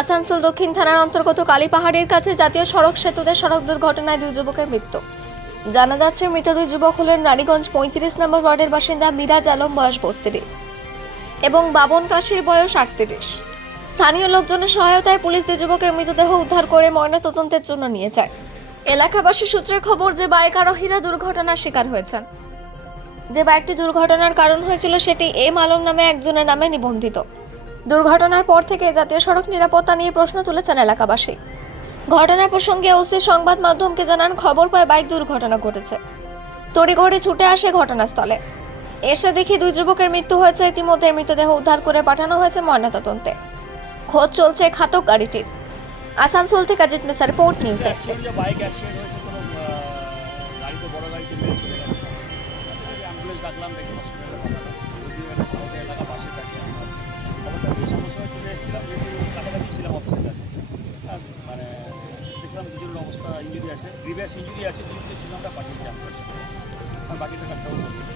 আসানসোল দক্ষিণ থানার অন্তর্গত কালীপাহাড়ের কাছে জাতীয় সড়ক সেতুতে সড়ক দুর্ঘটনায় দুই যুবকের মৃত্যু। জানা যাচ্ছে মৃত দুই যুবক হলেন রানীগঞ্জ পঁয়ত্রিশ নম্বর ওয়ার্ডের বাসিন্দা মিরাজ আলম, বয়স বত্রিশ, এবং বাবন কাশির বয়স আটত্রিশ। স্থানীয় লোকজনের সহায়তায় পুলিশ দুই যুবকের মৃতদেহ উদ্ধার করে ময়নাতদন্তের জন্য নিয়ে যায়। এলাকাবাসী সূত্রে খবর যে বাইক আরোহীরা দুর্ঘটনার শিকার হয়েছেন। যে বাইকটি দুর্ঘটনার কারণ হয়েছিল সেটি এম আলম নামে একজনের নামে নিবন্ধিত। দুর্ঘটনার পর থেকে জাতীয় সড়ক নিরাপত্তা নিয়ে প্রশ্ন তুলেছেন এলাকাবাসী। ঘটনার প্রসঙ্গে ওসি সংবাদ মাধ্যমকে জানান খবর পায় বাইক দুর্ঘটনা ঘটেছে। তড়িঘড়ি ছুটে আসে ঘটনাস্থলে। এসে দেখি দুই যুবকের মৃত্যু হয়েছে। ইতিমধ্যে মৃতদেহ উদ্ধার করে পাঠানো হয়েছে ময়নাতদন্তে। খোঁজ চলছে ঘাতক গাড়িটির। আসানসোল থেকে অজিত মিশ্রা রিপোর্ট নিউজ এটা শহরের এলাকা পাশে আমার মানে দেখলাম দুজনের অবস্থা ইঞ্জুরি আছে প্রিভিয়াস ইঞ্জুরি আছে আমরা পাঠিয়েছি আর বাকিটা কাজটাও